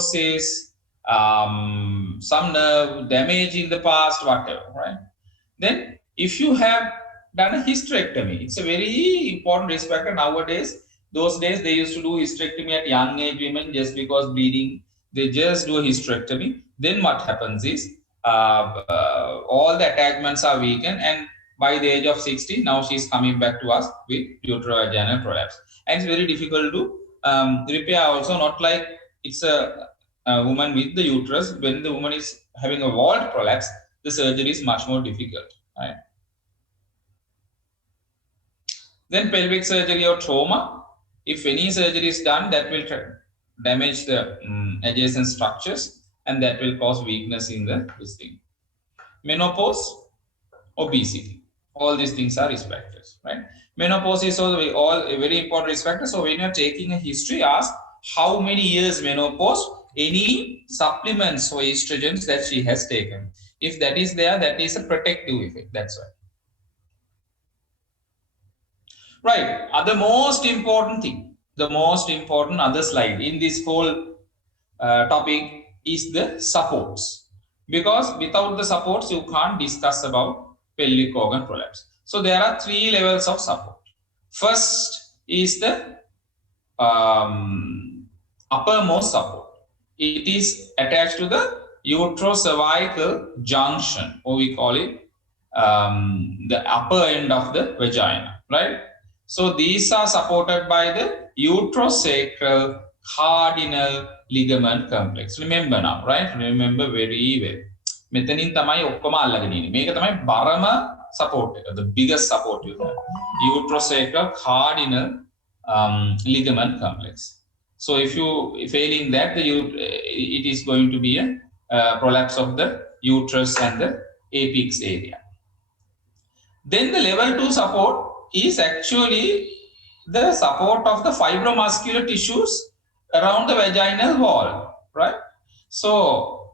some nerve damage in the past, whatever, right? Then if you have done a hysterectomy, it's a very important risk factor nowadays. Those days they used to do hysterectomy at young age women just because bleeding. They just do a hysterectomy. Then what happens is all the attachments are weakened, and by the age of 60, now she's coming back to us with uterovaginal prolapse. And it's very difficult to repair also, not like it's a woman with the uterus. When the woman is having a walled prolapse, the surgery is much more difficult, right? Then pelvic surgery or trauma. If any surgery is done, that will damage the adjacent structures, and that will cause weakness in this thing. Menopause, obesity. All these things are risk factors, right? Menopause is also all a very important risk factor. So when you're taking a history, ask how many years menopause, any supplements or estrogens that she has taken. If that is there, that is a protective effect. That's why. Right. Other most important thing, the most important other slide in this whole topic is the supports. Because without the supports, you can't discuss about pelvic organ prolapse. So there are 3 levels of support. First is the uppermost support. It is attached to the uterocervical junction, or we call it the upper end of the vagina, right? So these are supported by the uterosacral cardinal ligament complex. Remember now, right? Remember very well. Methaniන් තමයි ඔක්කොම අල්ලගෙන ඉන්නේ. මේක තමයි බරම support එක. The biggest support you have. Uterosacral cardinal ligament complex. So if you failing that, it is going to be a prolapse of the uterus and the apex area. Then the level 2 support is actually the support of the fibromuscular tissues around the vaginal wall, right? So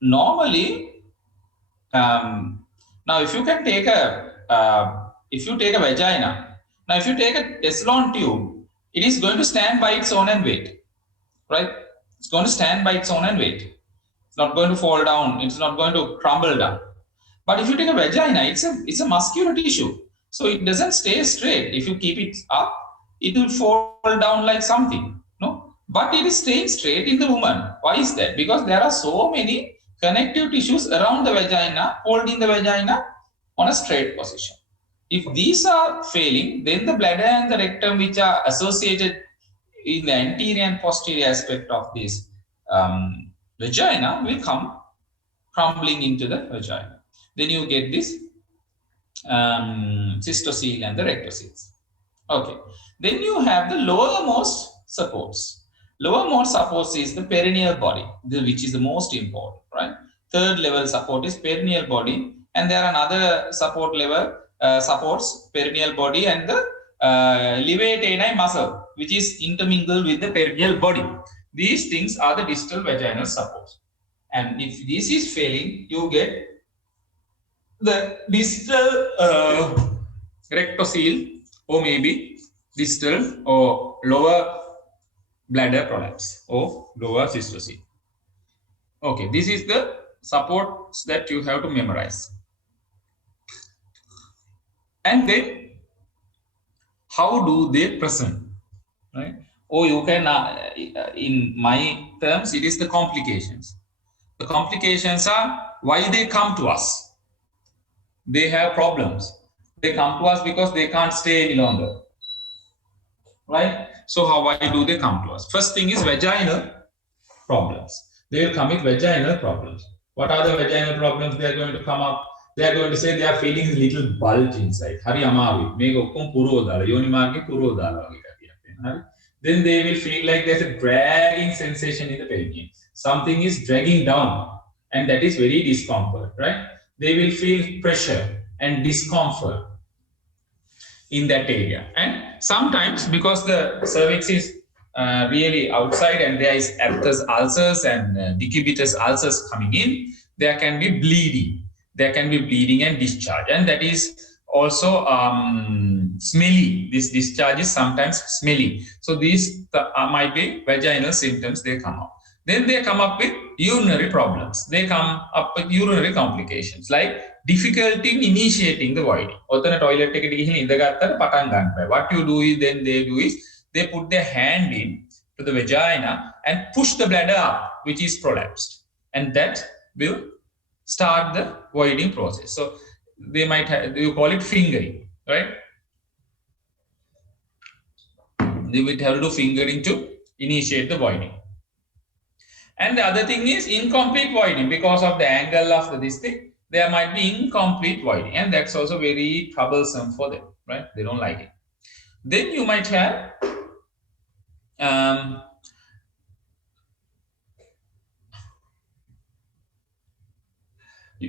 normally, now if you can take if you take a vagina, now if you take a Tessalon tube, it is going to stand by its own and wait, right? It's going to stand by its own and wait. It's not going to fall down. It's not going to crumble down. But if you take a vagina, it's a muscular tissue. So it doesn't stay straight. If you keep it up, it will fall down like something, no? But it is staying straight in the woman. Why is that? Because there are so many connective tissues around the vagina, holding the vagina on a straight position. If these are failing, then the bladder and the rectum, which are associated in the anterior and posterior aspect of this vagina, will come crumbling into the vagina. Then you get this cystocele and the rectocele. Okay. Then you have the lowermost supports. Lowermost supports is the perineal body, which is the most important, right? Third level support is perineal body, and there are another support level supports perineal body and the levator ani muscle, which is intermingled with the perineal body. These things are the distal vaginal supports. And if this is failing, you get the distal rectocele, or maybe distal or lower bladder prolapse or lower cystocele. Okay, this is the supports that you have to memorize. And then, how do they present, right? Or you can, in my terms, it is the complications. The complications are why they come to us. They have problems. They come to us because they can't stay any longer, right? So why do they come to us? First thing is vaginal problems. They will come with vaginal problems. What are the vaginal problems they are going to come up? They are going to say they are feeling a little bulge inside. Hari amaru. Mega okkom purodala. Yoni marge purodala. Then they will feel like there's a dragging sensation in the perineum. Something is dragging down, and that is very discomfort, right? They will feel pressure and discomfort in that area. And sometimes, because the cervix is really outside and there is aphthous ulcers and decubitus ulcers coming in, there can be bleeding. There can be bleeding and discharge, and that is also smelly. This discharge is sometimes smelly. So these might be vaginal symptoms they come up. Then they come up with urinary problems. They come up with urinary complications like difficulty in initiating the voiding. What you do is then they do is they put their hand in to the vagina and push the bladder up, which is prolapsed, and that will start the voiding process. So they might have, you call it fingering, right? They would have to do fingering to initiate the voiding. And the other thing is incomplete voiding. Because of the angle of this thing, there might be incomplete voiding, and that's also very troublesome for them, right? They don't like it. Then you might have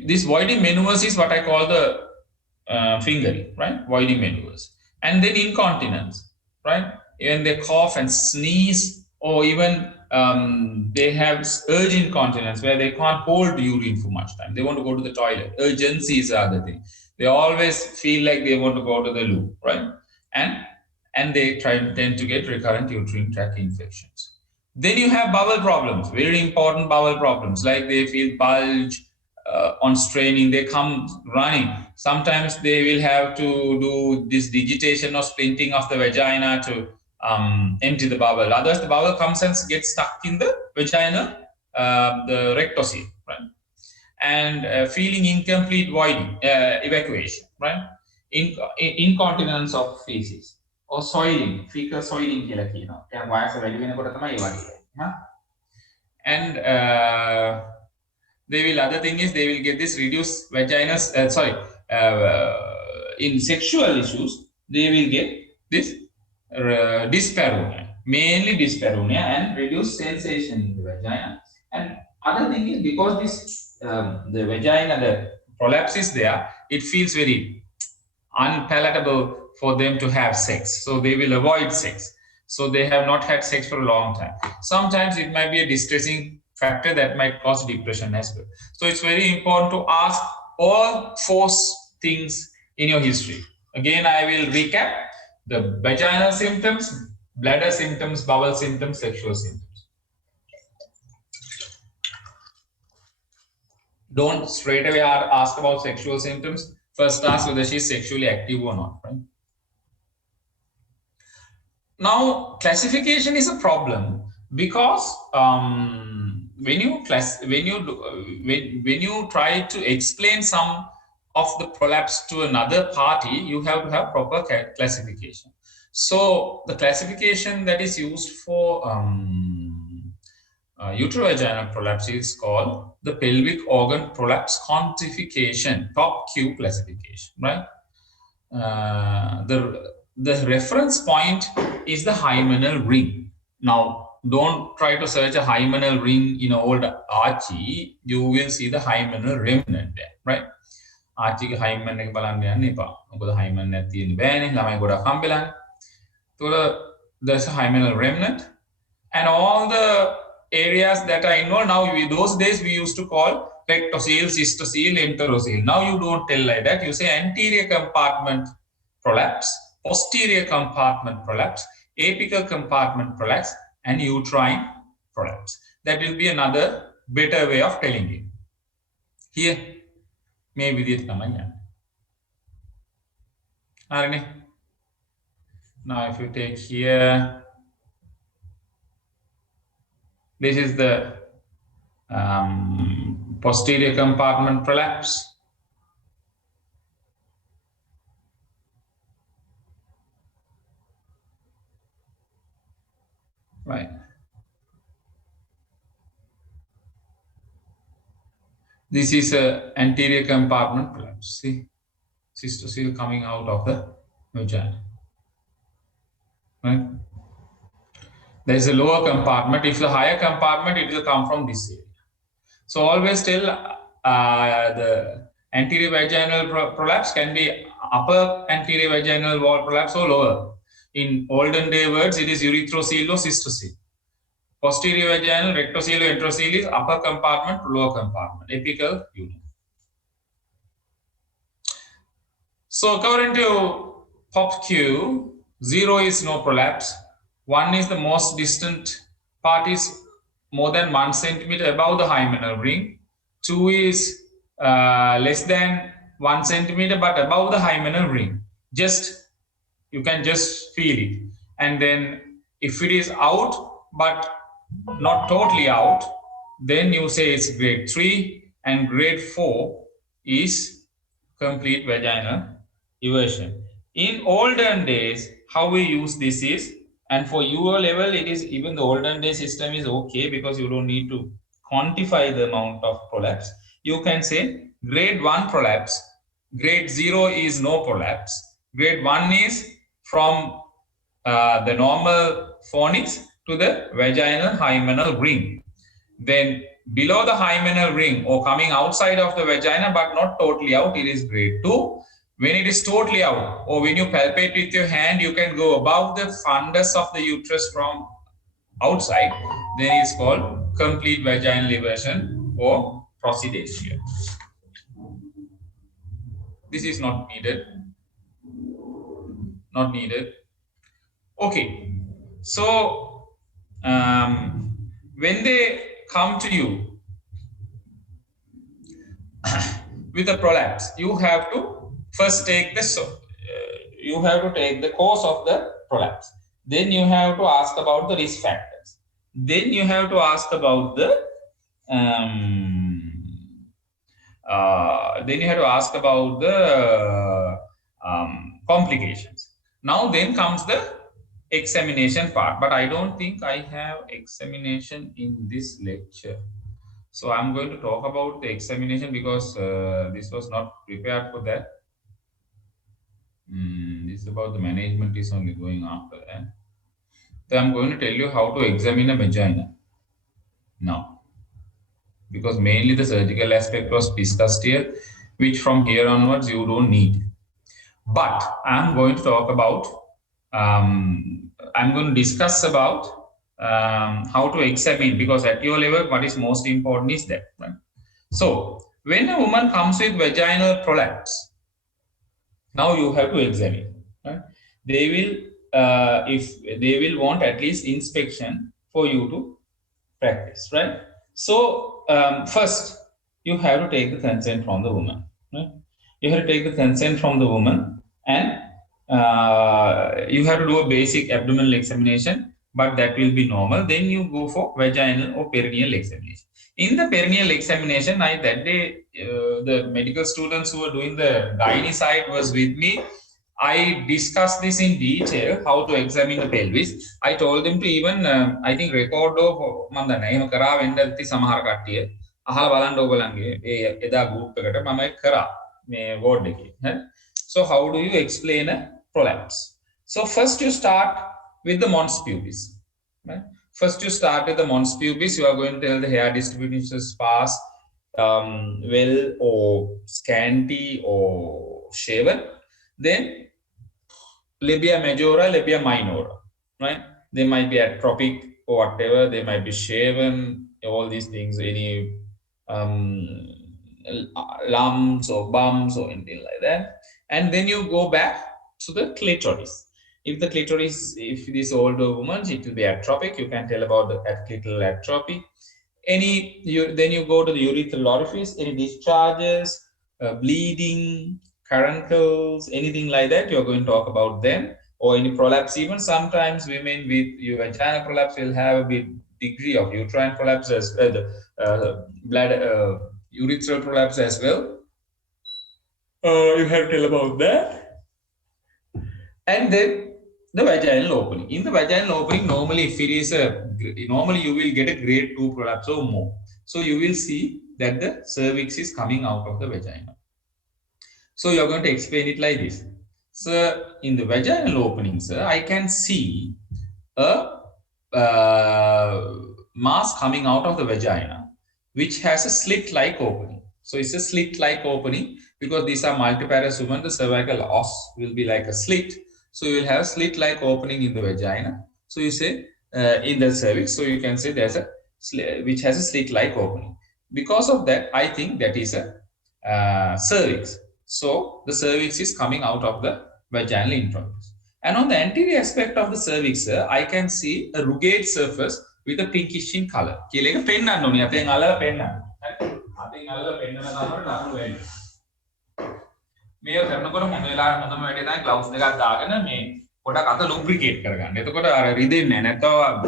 this voiding maneuvers is what I call the fingering, right? Voiding maneuvers. And then incontinence, right? When they cough and sneeze, or even they have urge incontinence where they can't hold urine for much time. They want to go to the toilet. Urgency is the other thing. They always feel like they want to go to the loo, right? And they tend to get recurrent uterine tract infections. Then you have bowel problems, very important bowel problems, like they feel bulge on straining, they come running. Sometimes they will have to do this digitation or splinting of the vagina to empty the bowel. Otherwise, the bowel comes and gets stuck in the vagina, the rectocele, right? And feeling incomplete voiding, evacuation, right? Incontinence of feces or soiling, fecal soiling, and they will, other thing is they will get this reduced vaginous, in sexual issues, they will get this dyspareunia, mainly dyspareunia and reduced sensation in the vagina. And other thing is because this, the vagina, the prolapse is there, it feels very unpalatable for them to have sex. So they will avoid sex. So they have not had sex for a long time. Sometimes it might be a distressing factor that might cause depression as well. So it's very important to ask all four things in your history. Again, I will recap the vaginal symptoms, bladder symptoms, bowel symptoms, sexual symptoms. Don't straight away ask about sexual symptoms. First ask whether she's sexually active or not, right? Now, classification is a problem because when you try to explain some of the prolapse to another party, you have to have proper classification. So the classification that is used for uterovaginal prolapse is called the pelvic organ prolapse quantification, top Q classification, right? The reference point is the hymenal ring. Now, don't try to search a hymenal ring in old Archie. You will see the hymenal remnant there, right? Archie hymen එක බලන්න යන්න එපා. මොකද hymen එක තියෙන්න බෑනේ. ළමයි ගොඩක් හම්බෙලානේ. So there's a hymenal remnant, and all the areas that are involved now, those days we used to call rectocele, cystocele, enterocele. Now you don't tell like that. You say anterior compartment prolapse, posterior compartment prolapse, apical compartment prolapse, and uterine prolapse. That will be another better way of telling it. Here, maybe this Now, if you take here, this is the posterior compartment prolapse. Right. This is a anterior compartment prolapse. See, cystocele coming out of the vagina. Right. There is a lower compartment. If the higher compartment, it will come from this area. So always tell the anterior vaginal prolapse can be upper anterior vaginal wall prolapse or lower. In olden day words, it is urethrocoele or cystocele. Posterior vaginal, rectocele, enterocele is upper compartment, lower compartment, apical union. So according to PopQ, 0 is no prolapse, 1 is the most distant part is more than 1 centimeter above the hymenal ring, 2 is less than 1 centimeter but above the hymenal ring. Just you can just feel it. And then if it is out but not totally out, then you say it's grade 3, and grade 4 is complete vaginal eversion. In olden days, how we use this is, and for your level, it is even the olden day system is okay because you don't need to quantify the amount of prolapse. You can say grade 1 prolapse, grade 0 is no prolapse, grade 1 is from the normal fornix to the vaginal hymenal ring. Then below the hymenal ring or coming outside of the vagina but not totally out, it is grade 2. When it is totally out, or when you palpate with your hand, you can go above the fundus of the uterus from outside, then it's called complete vaginal eversion or procedacia. This is not needed. Not needed. Okay. So when they come to you with a prolapse, you have to first take the you have to take the cause of the prolapse. Then you have to ask about the risk factors. Then you have to ask about the complications. Now then comes the examination part, but I don't think I have examination in this lecture. So I'm going to talk about the examination because this was not prepared for that. This is about the management is only going after that. So I'm going to tell you how to examine a vagina now, because mainly the surgical aspect was discussed here, which from here onwards you don't need. But I'm going to talk about, I'm going to discuss about how to examine, because at your level, what is most important is that. Right? So when a woman comes with vaginal prolapse, now you have to examine. Right? They will, if they will want at least inspection for you to practice, right? So first you have to take the consent from the woman. Right? You have to take the consent from the woman, and you have to do a basic abdominal examination, but that will be normal. Then you go for vaginal or perineal examination. In the perineal examination, that day the medical students who were doing the gynae side was with me. I discussed this in detail, how to examine the pelvis. I told them to even, I think, record of මම දන්නේ එහෙම කරා වෙන්න ඇති සමහර කට්ටිය අහලා බලන්න ඕගලන්ගේ ඒ එදා group එකට මම ඒක කරා මේ ward එකේ. So how do you explain a prolapse? So first you start with the mons pubis. Right? First you start with the mons pubis. You are going to tell the hair distribution is sparse, well or scanty or shaven. Then labia majora, labia minora, right? They might be atrophic or whatever. They might be shaven. All these things, any lumps or bumps or anything like that. And then you go back to the clitoris. If the clitoris, if this older woman, it will be atrophic. You can tell about the clitoral atrophy. Then you go to the urethral orifice. Any discharges, bleeding, caruncles, anything like that, you're going to talk about them. Or any prolapse. Even sometimes women with your vaginal prolapse will have a bit degree of uterine prolapse as well, urethral prolapse as well. You have to tell about that. And then the vaginal opening. In the vaginal opening, normally if it is normally you will get a grade 2 prolapse or more. So you will see that the cervix is coming out of the vagina. So you're going to explain it like this. So in the vaginal opening, sir, I can see a mass coming out of the vagina, which has a slit-like opening. So it's a slit-like opening because these are multiparous women. The cervical os will be like a slit. So you will have a slit-like opening in the vagina. So you say in the cervix. So you can say there's a which has a slit-like opening. Because of that, I think that is a cervix. So the cervix is coming out of the vaginal introitus. And on the anterior aspect of the cervix, I can see a rugged surface with a pinkish in color. මේ කරනකොට හොඳ වෙලා හොඳම වැඩේ තමයි gloves දෙකක් දාගෙන මේ පොඩක් අත ලුබ්‍රිකේට් කරගන්න. එතකොට අර රිදෙන්නේ නැහැ. නැත්නම්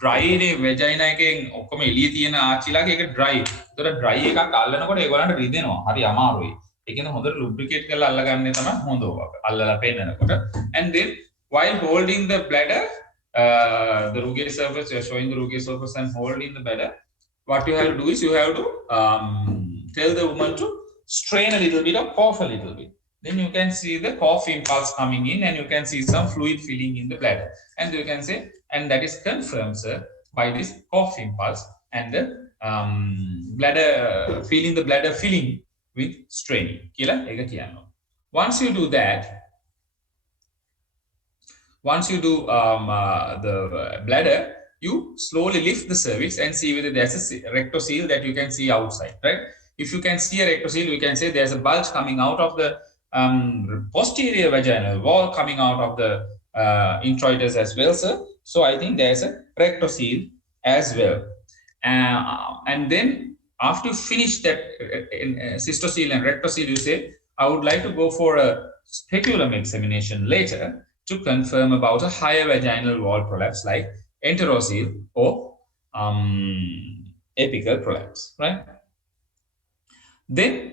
ඩ්‍රයි නේ වෙජයිනා එකෙන් ඔක්කොම එළිය තියෙන ආච්චිලාගේ ඒක ඩ්‍රයි. ඒතකොට ඩ්‍රයි එකක් අල්ලනකොට ඒගොල්ලන්ට රිදෙනවා. හරි අමාරුයි. ඒකෙන් හොඳට ලුබ්‍රිකේට් කරලා අල්ලගන්නේ තමයි හොඳ ඔක. අල්ලලා පෙන්නනකොට. And then while holding the bladder, the rugged surface, you are showing the rugged surface and holding the bladder. What you have to do is you have to tell the woman to strain a little bit or cough a little bit. Then you can see the cough impulse coming in and you can see some fluid filling in the bladder. And you can say, and that is confirmed, sir, by this cough impulse and the bladder, feeling the bladder filling with straining. Once you do that, once you do the bladder, you slowly lift the cervix and see whether there's a rectocele that you can see outside, right? If you can see a rectocele, we can say there's a bulge coming out of the posterior vaginal wall coming out of the introitus as well, sir. So I think there's a rectocele as well. And then after you finish that cystocele and rectocele, you say, I would like to go for a speculum examination later to confirm about a higher vaginal wall prolapse like enterocele or apical prolapse, right? Then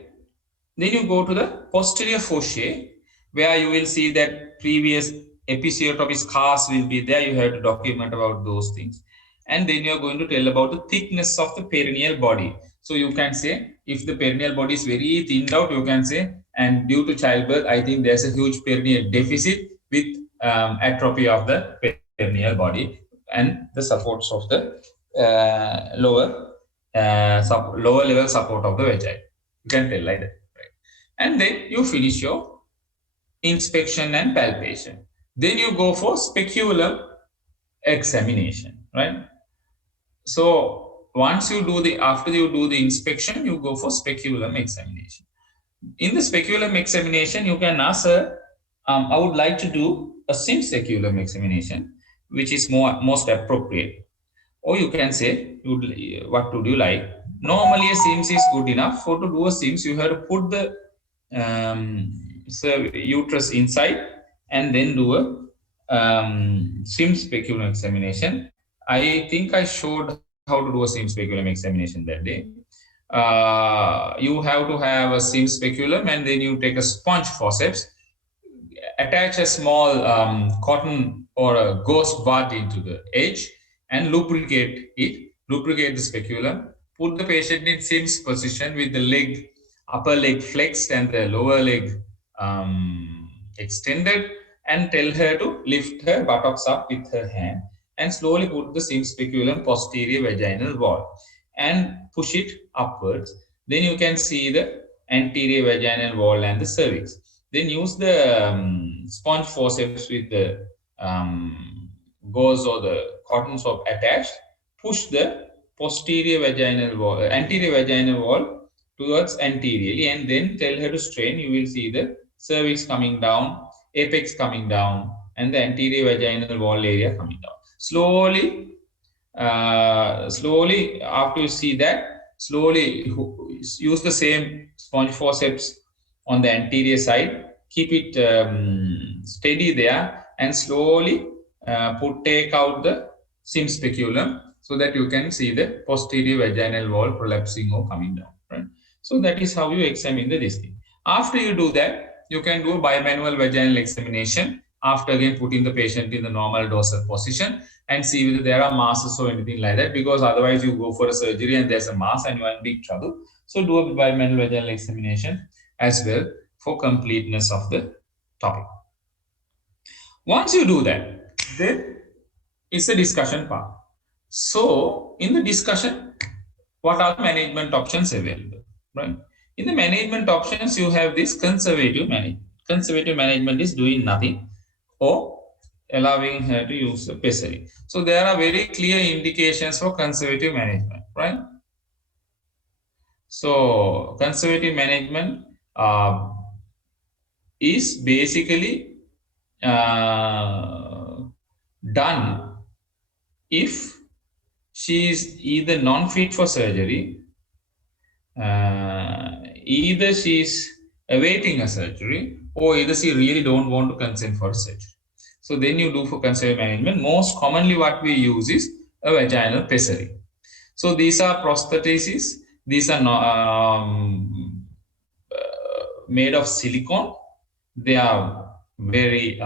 you go to the posterior fossa where you will see that previous episiotomy scars will be there. You have to document about those things. And then you're going to tell about the thickness of the perineal body. So you can say, if the perineal body is very thinned out, you can say, and due to childbirth, I think there's a huge perineal deficit with atrophy of the perineal body and the supports of the lower level support of the vagina. You can tell like that, right? And then you finish your inspection and palpation. Then you go for speculum examination, right? So once you do after you do the inspection, you go for speculum examination. In the speculum examination, you can ask her, I would like to do a SIMS speculum examination, which is most appropriate. Or you can say, what would you like? Normally a SIMS is good enough. For to do a SIMS, you have to put the uterus inside and then do a SIMS speculum examination. I think I showed how to do a SIMS speculum examination that day. You have to have a SIMS speculum and then you take a sponge forceps, attach a small cotton or a gauze bud into the edge and lubricate it, lubricate the speculum, put the patient in SIMS position with the leg, upper leg flexed and the lower leg extended, and tell her to lift her buttocks up with her hand and slowly put the SIMS speculum posterior vaginal wall and push it upwards. Then you can see the anterior vaginal wall and the cervix. Then use the sponge forceps with the gauze or the cotton swab attached, push the posterior vaginal wall, anterior vaginal wall towards anteriorly, and then tell her to strain. You will see the cervix coming down, apex coming down, and the anterior vaginal wall area coming down. Slowly, after you see that, slowly use the same sponge forceps on the anterior side, keep it steady there, and slowly take out the SIMS speculum so that you can see the posterior vaginal wall prolapsing or coming down, right? So that is how you examine this thing. After you do that, you can do a bimanual vaginal examination after again putting the patient in the normal dorsal position and see whether there are masses or anything like that, because otherwise you go for a surgery and there's a mass and you are in big trouble. So do a bimanual vaginal examination as well for completeness of the topic. Once you do that, then it's a discussion part. So in the discussion, what are the management options available, right? In the management options, you have this conservative management. Conservative management is doing nothing or allowing her to use the pessary. So there are very clear indications for conservative management, right? So conservative management, is basically done if she is either non-fit for surgery, either she is awaiting a surgery, or either she really don't want to consent for surgery. So then you do for consent management. Most commonly what we use is a vaginal pessary. So these are prostheses. These are made of silicone. They are very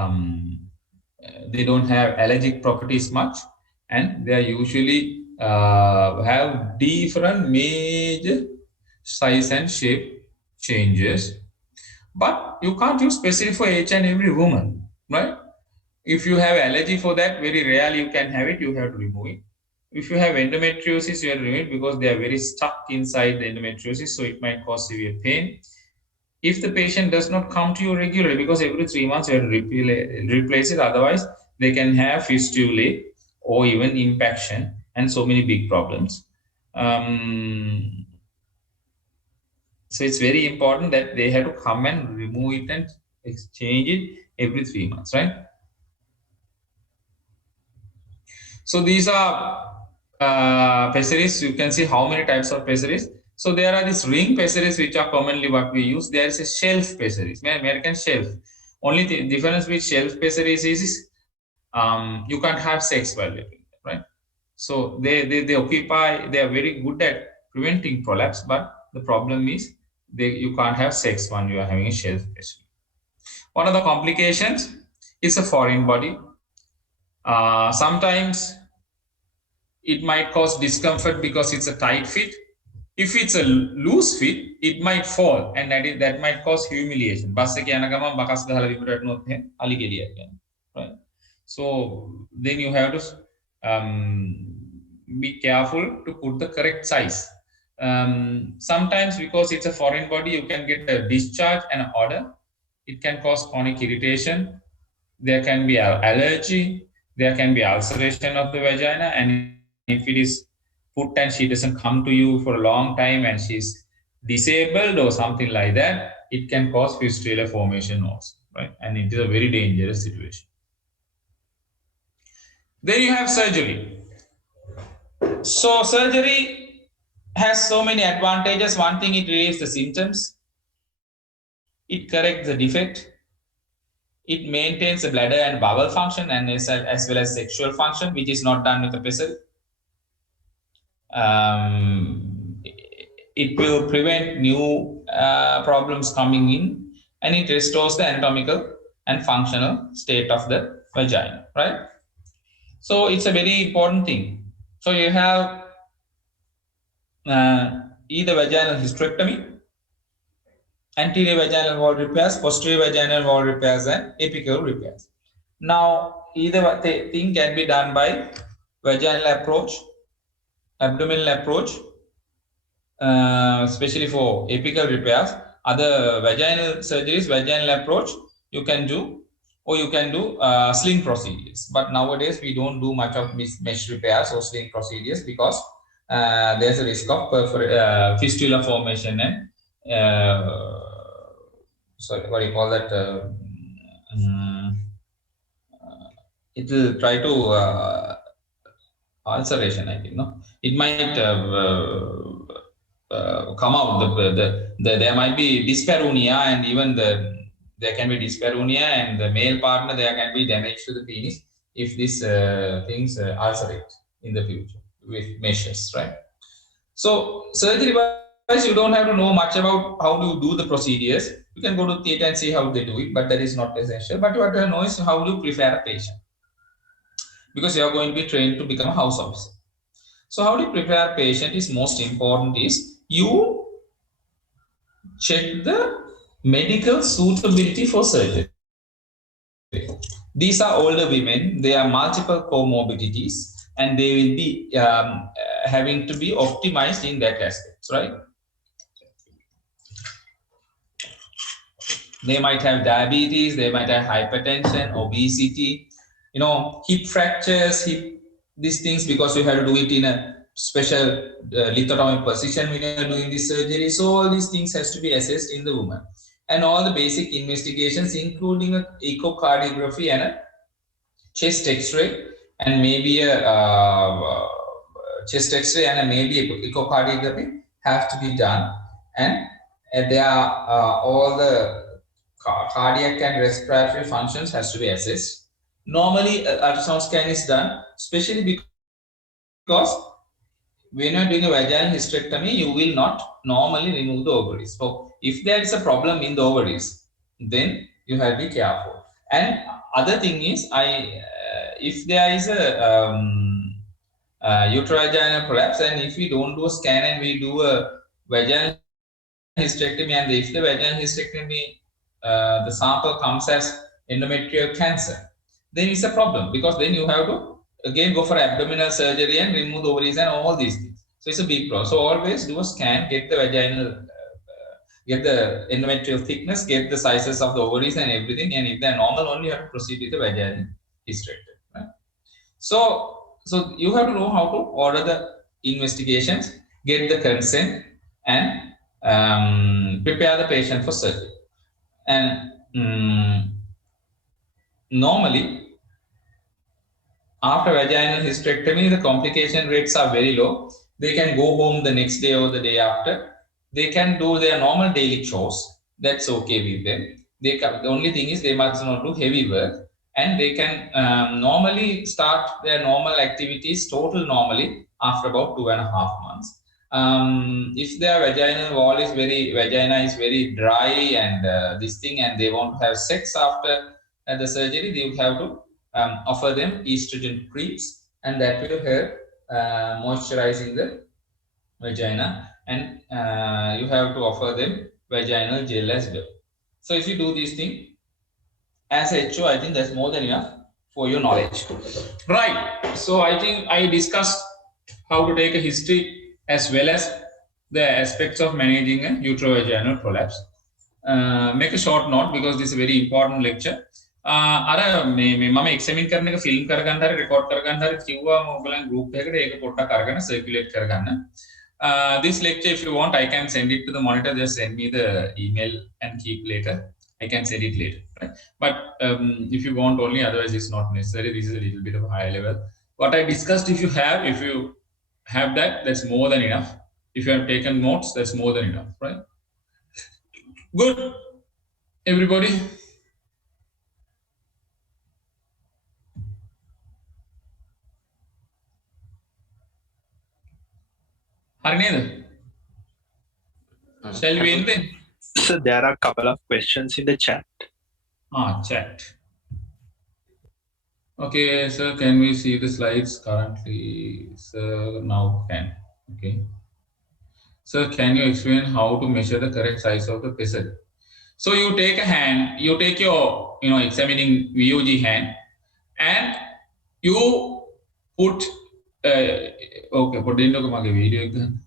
they don't have allergic properties much, and they are usually have different major size and shape changes. But you can't use specific for each and every woman, right? If you have allergy for that, very rarely you can have it, you have to remove it. If you have endometriosis, you have to remove it because they are very stuck inside the endometriosis, so it might cause severe pain. If the patient does not come to you regularly, because every 3 months you have to replace it, otherwise they can have fistulae or even impaction and so many big problems. So it's very important that they have to come and remove it and exchange it every 3 months, right? So these are pessaries. You can see how many types of pessaries. So there are these ring pessaries which are commonly what we use. There is a shelf pessaries, American shelf. Only the difference with shelf pessaries is you can't have sex while doing it, right? So they occupy. They are very good at preventing prolapse, but the problem is you can't have sex when you are having a shelf pessary. One of the complications is a foreign body. Sometimes it might cause discomfort because it's a tight fit. If it's a loose fit, it might fall, and that might cause humiliation. Right? So then you have to be careful to put the correct size. Sometimes because it's a foreign body, you can get a discharge and an odor. It can cause chronic irritation. There can be allergy. There can be ulceration of the vagina, and if it is put and she doesn't come to you for a long time and she's disabled or something like that, it can cause fistula formation also, right? And it is a very dangerous situation. Then you have surgery. So surgery has so many advantages. One thing, it relieves the symptoms, it corrects the defect, it maintains the bladder and bowel function, and as well as sexual function, which is not done with the pessary. It will prevent new problems coming in, and it restores the anatomical and functional state of the vagina, right? So it's a very important thing. So you have either vaginal hysterectomy, anterior vaginal wall repairs, posterior vaginal wall repairs, and apical repairs. Now, either thing can be done by vaginal approach, abdominal approach, especially for apical repairs. Other vaginal surgeries, vaginal approach, you can do, or you can do sling procedures. But nowadays, we don't do much of mesh repairs or sling procedures because there's a risk of fistula formation and sorry, what do you call that? It will try to ulceration, I think. No, it might come out. There might be dyspareunia, and even there can be dyspareunia, and the male partner, there can be damage to the penis if these things ulcerate in the future with meshes, right? So surgery wise, you don't have to know much about how to do the procedures. You can go to theatre and see how they do it, but that is not essential. But what you know is how do you prepare a patient, because you are going to be trained to become a house officer. So how do you prepare a patient is most important is you check the medical suitability for surgery. These are older women, they are multiple comorbidities, and they will be having to be optimized in that aspect, right? They might have diabetes, they might have hypertension, obesity, hip fractures, these things, because you have to do it in a special lithotomy position when you are doing this surgery. So all these things has to be assessed in the woman. and all the basic investigations, including an echocardiography and a chest X-ray, and maybe a chest X-ray and maybe a echocardiography have to be done, and there are all the cardiac and respiratory functions has to be assessed. Normally, ultrasound scan is done, especially because when you're doing a vaginal hysterectomy, you will not normally remove the ovaries. So if there is a problem in the ovaries, then you have to be careful. And other thing is, if there is a uterovaginal prolapse, and if we don't do a scan and we do a vaginal hysterectomy, and if the vaginal hysterectomy the sample comes as endometrial cancer, then it's a problem, because then you have to again go for abdominal surgery and remove the ovaries and all these things. So it's a big problem. So always do a scan, get the vaginal, get the endometrial thickness, get the sizes of the ovaries and everything. And if they're normal, only you have to proceed with the vaginal hysterectomy. Right? So you have to know how to order the investigations, get the consent, and prepare the patient for surgery. And normally, after vaginal hysterectomy, the complication rates are very low. They can go home the next day or the day after. They can do their normal daily chores. That's okay with them. The only thing is they must not do heavy work, and they can normally start their normal activities total normally after about 2.5 months. If their vagina is very dry and this thing, and they want to have sex after the surgery, they will have to offer them estrogen creams, and that will help moisturizing the vagina, and you have to offer them vaginal gel as well. So if you do these things as a HO, I think that's more than enough for your knowledge. Right. So I think I discussed how to take a history as well as the aspects of managing a uterovaginal prolapse. Make a short note because this is a very important lecture. අර මම එක්සැමින් කරන එක film කරගන්න හරි record කරගන්න හරි කිව්වා ඔයගොල්ලන් group එකකට ඒක පොඩ්ඩක් අරගෙන circulate කරගන්න. This lecture, if you want, I can send it to the monitor. Just send me the email and keep later. I can send it later, right? But if you want only, otherwise it's not necessary. This is a little bit of a high level. What I discussed, if you have that, that's more than enough. If you have taken notes, that's more than enough, right? Good, everybody. Shall we end then? So there are a couple of questions in the chat. Chat. Okay, sir, can we see the slides currently? Sir, now can. Okay. Sir, can you explain how to measure the correct size of the vessel? So you take a hand, you take your, examining VOG hand, and you put, okay, put into my video again.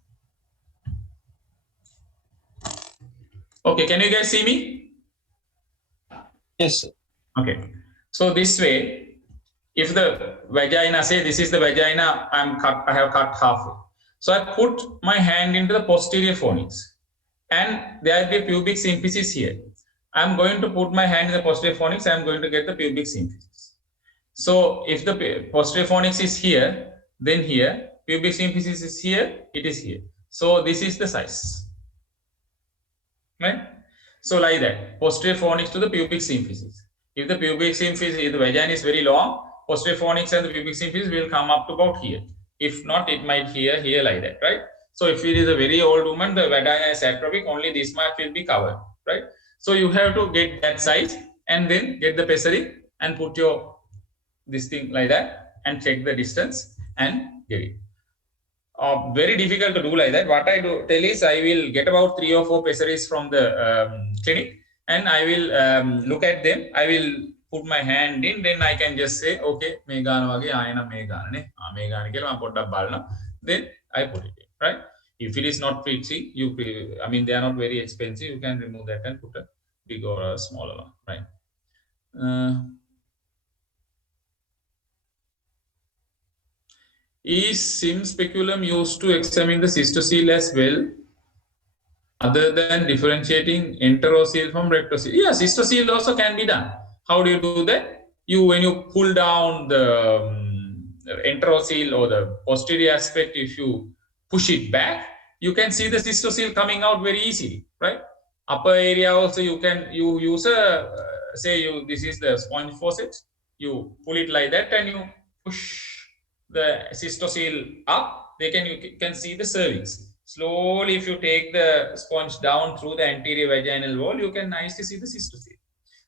Okay, can you guys see me? Yes, sir. Okay. So this way, if the vagina, say this is the vagina, I have cut halfway. So I put my hand into the posterior fornix, and there will be pubic symphysis here. I'm going to put my hand in the posterior fornix. I'm going to get the pubic symphysis. So if the posterior fornix is here, then here, pubic symphysis is here, it is here. So this is the size. Right? So like that, posterior fornix to the pubic symphysis. If the pubic symphysis, if the vagina is very long, posterior fornix and the pubic symphysis will come up to about here. If not, it might here like that, right? So if it is a very old woman, the vagina is atrophic, only this much will be covered, right? So you have to get that size and then get the pessary and put your this thing like that and check the distance and get it. Very difficult to do like that. What I do tell is I will get about 3 or 4 pessaries from the clinic, and I will look at them. I will put my hand in, then I can just say, okay, then I put it in, right? If it is not pretty, they are not very expensive. You can remove that and put a big or a smaller one, right? Is sim speculum used to examine the cystocele as well? other than differentiating enteroceal from rectocele. Yes, cystocele also can be done. How do you do that? When you pull down the enteroceal or the posterior aspect, if you push it back, you can see the cystocele coming out very easily, right? Upper area also you use a say you this is the sponge faucet. You pull it like that and you push the cystocele up. You can see the cervix. Slowly, if you take the sponge down through the anterior vaginal wall, you can nicely see the cystocele.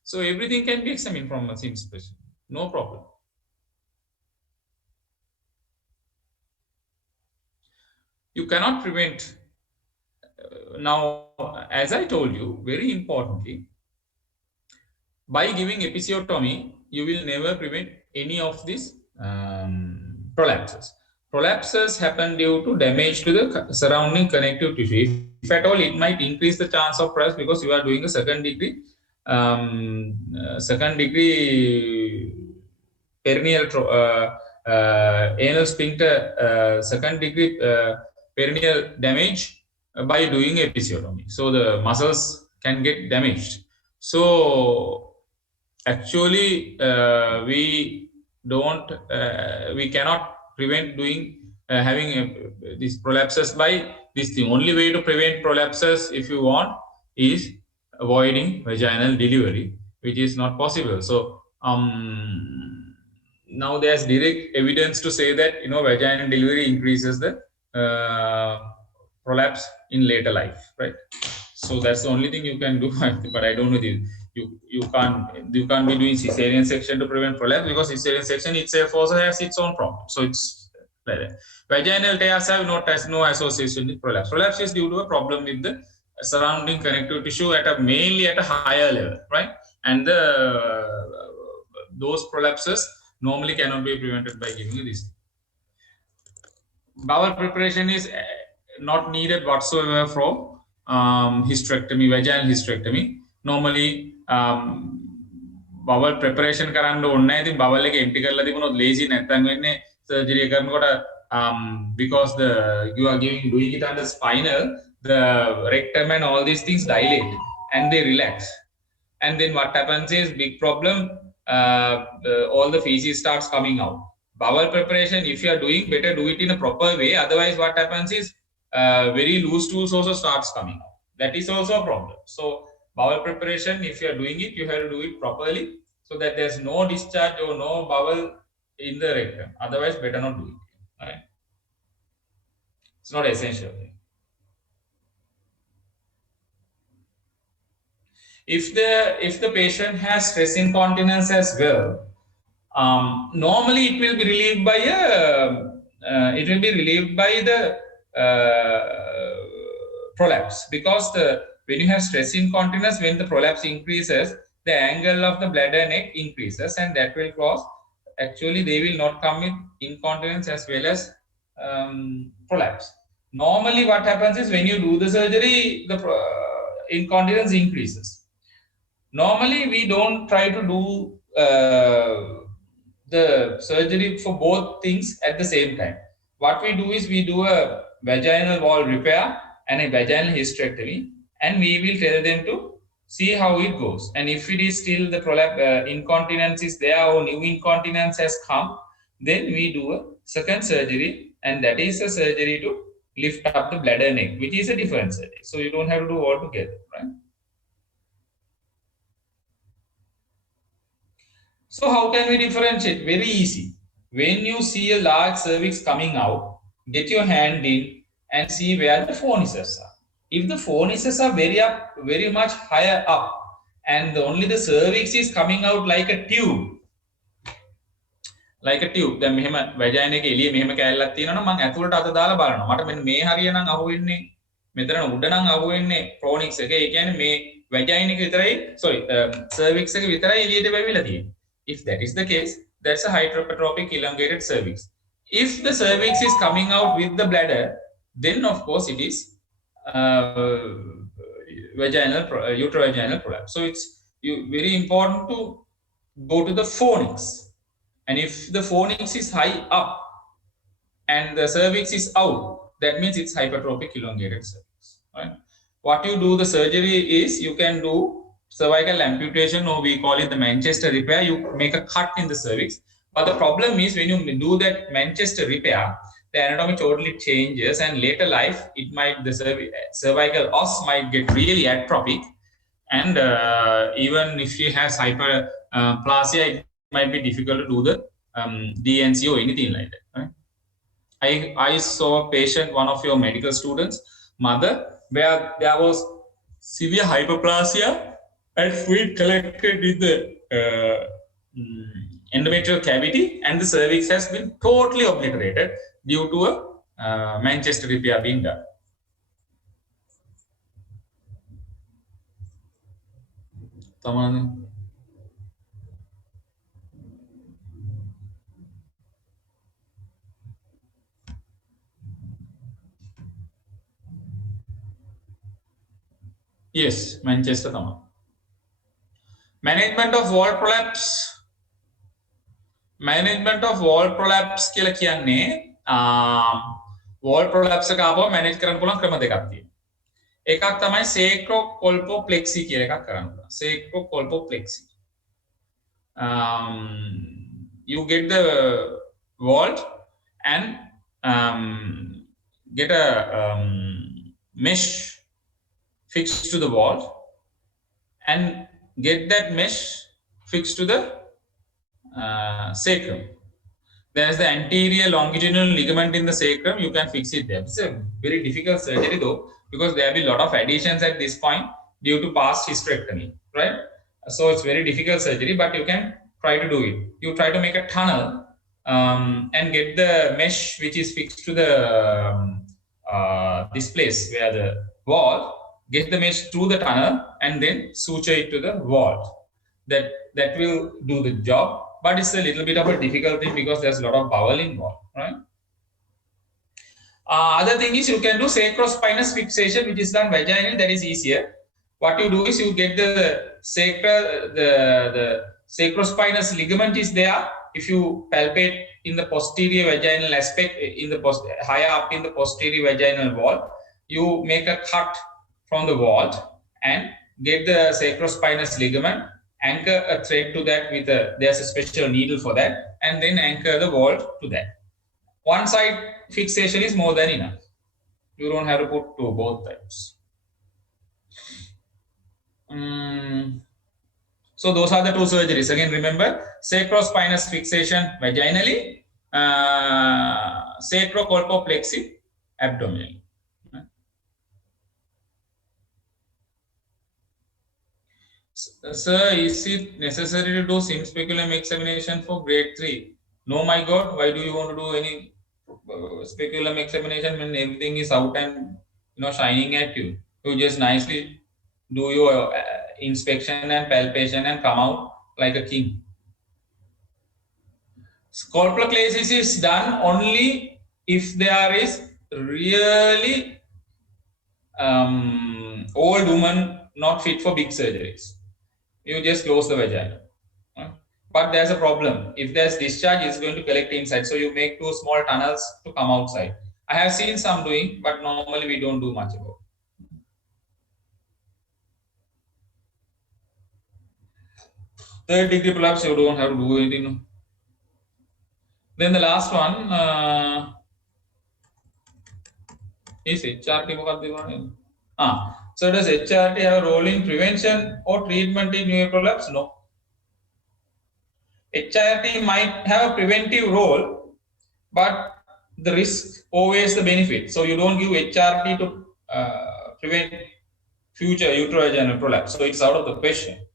So everything can be examined from a SIM specimen. No problem. You cannot prevent. Now, as I told you, very importantly, by giving episiotomy, you will never prevent any of these prolapses. Prolapses happen due to damage to the surrounding connective tissue. If at all, it might increase the chance of prolapse because you are doing a second degree perineal anal sphincter second degree perineal damage by doing episiotomy. So the muscles can get damaged. So actually, we cannot prevent doing having these prolapses by this thing. Only way to prevent prolapses, if you want, is avoiding vaginal delivery, which is not possible. So now there's direct evidence to say that vaginal delivery increases the prolapse in later life, right? So that's the only thing you can do. But I don't know you can't be doing cesarean section to prevent prolapse, because cesarean section itself also has its own problem. So it's like that. Vaginal tears have no association with prolapse. Prolapse is due to a problem with the surrounding connective tissue mainly at a higher level, right? And those prolapses normally cannot be prevented by giving this. Bowel preparation is not needed whatsoever from hysterectomy, vaginal hysterectomy. Normally, bowel preparation කරන්න ඕනේ නැහැ. ඉතින් bowel එක empty කරලා තිබුණොත් lazy නැත්තම් වෙන්නේ surgery කරනකොට because you are doing it under spinal, the rectum and all these things dilate and they relax. And then what happens is big problem, all the feces starts coming out. Bowel preparation, if you are doing, better do it in a proper way. Otherwise, what happens is very loose stools also starts coming out. That is also a problem. So bowel preparation, if you are doing it, you have to do it properly so that there's no discharge or no bowel in the rectum. Otherwise, better not do it. Right? It's not essential. If the patient has stress incontinence as well, normally it will be relieved by the prolapse, because when you have stress incontinence, when the prolapse increases, the angle of the bladder neck increases, and that will cause, actually they will not come with incontinence as well as prolapse. Normally what happens is when you do the surgery, the incontinence increases. Normally we don't try to do the surgery for both things at the same time. What we do is we do a vaginal wall repair and a vaginal hysterectomy, and we will tell them to see how it goes. And if it is still the prolapse incontinence is there or new incontinence has come, then we do a second surgery, and that is a surgery to lift up the bladder neck, which is a different surgery. So you don't have to do all together, right? So how can we differentiate? Very easy. When you see a large cervix coming out, get your hand in and see where the fornices are. If the fornices are very much higher up, and only the cervix is coming out like a tube, දැන් මෙහෙම වැජයින එක එළිය මෙහෙම කෑල්ලක් තියෙනවා නම් මම ඇතුළට අත දාලා බලනවා. මට මෙන්න මේ හරිය නම් අහුවෙන්නේ මෙතන උඩ නම් අහුවෙන්නේ ප්‍රෝනික්ස් එක. ඒ කියන්නේ මේ වැජයින එක විතරයි cervix එක විතරයි එළියට වැවිලා තියෙන්නේ. If that is the case, that's a hypertrophic elongated cervix. If the cervix is coming out with the bladder, then of course it is uterovaginal prolapse. So it's very important to go to the fornix. And if the fornix is high up and the cervix is out, that means it's hypertrophic elongated cervix. Right? what you do the surgery is you can do cervical amputation, or we call it the Manchester repair. You make a cut in the cervix. But the problem is when you do that Manchester repair, the anatomy totally changes, and later life it might the cervical os might get really atrophic, and even if she has hyperplasia, it might be difficult to do the DNC or anything like that. Right? I saw a patient, one of your medical students, mother, where there was severe hyperplasia and fluid collected in the endometrial cavity, and the cervix has been totally obliterated due to a Manchester repair being done. Yes, Manchester. Management of wall prolapse. Management of wall prolapse කියලා කියන්නේ wall prolapse එක ආපුවම manage කරන්න පුළුවන් ක්‍රම දෙකක් තියෙනවා. එකක් තමයි sacrocolpoplexy කියලා එකක් කරන්න පුළුවන්. Sacrocolpoplexy. You get the vault and get a mesh fixed to the wall and get that mesh fixed to the sacrum. There's the anterior longitudinal ligament in the sacrum. You can fix it there. It's a very difficult surgery though, because there will be a lot of adhesions at this point due to past hysterectomy, right? So it's very difficult surgery, but you can try to do it. You try to make a tunnel and get the mesh which is fixed to the this place where the wall. Get the mesh through the tunnel and then suture it to the wall. That will do the job, but it's a little bit of a difficult thing because there's a lot of bowel involved, right? Other thing is you can do sacrospinous fixation, which is done vaginally. That is easier. What you do is you get the sacrospinous ligament is there. If you palpate in the posterior vaginal aspect, in the higher up in the posterior vaginal wall, you make a cut from the vault and get the sacrospinous ligament, anchor a thread to that with there's a special needle for that, and then anchor the vault to that. One side fixation is more than enough. You don't have to put to both types. So those are the two surgeries. Again, remember, sacrospinous fixation vaginally, sacrocolpoplexy abdominally. Sir, is it necessary to do sim speculum examination for grade 3? No, my God, why do you want to do any speculum examination when everything is out and shining at you? You just nicely do your inspection and palpation and come out like a king. Colpoclasis is done only if there is really old woman not fit for big surgeries. You just close the vagina. But there's a problem. If there's discharge, it's going to collect inside. So you make 2 small tunnels to come outside. I have seen some doing, but normally we don't do much about it. Third degree prolapse, you don't have to do anything. Then the last one is HRT. So does HRT have a role in prevention or treatment in new prolapse? No. HRT might have a preventive role, but the risk outweighs the benefit. So you don't give HRT to prevent future uterovaginal prolapse. So it's out of the question.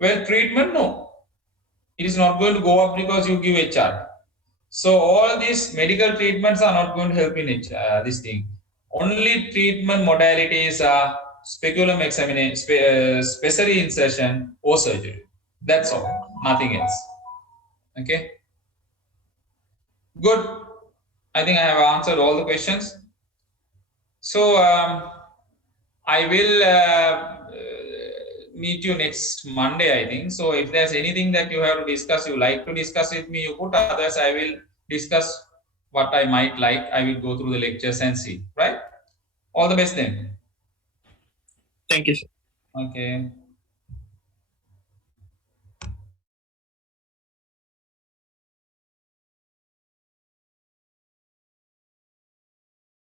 Well, treatment, no. It is not going to go up because you give HRT. So all these medical treatments are not going to help in this thing. Only treatment modalities are speculum examination, pessary insertion, or surgery. That's all, nothing else. Okay. Good. I think I have answered all the questions. So I will meet you next Monday, I think. So if there's anything that you have to discuss, you like to discuss with me, you put. Others, I will discuss what I might like. I will go through the lectures and see. Right? All the best then. Thank you, sir. Okay.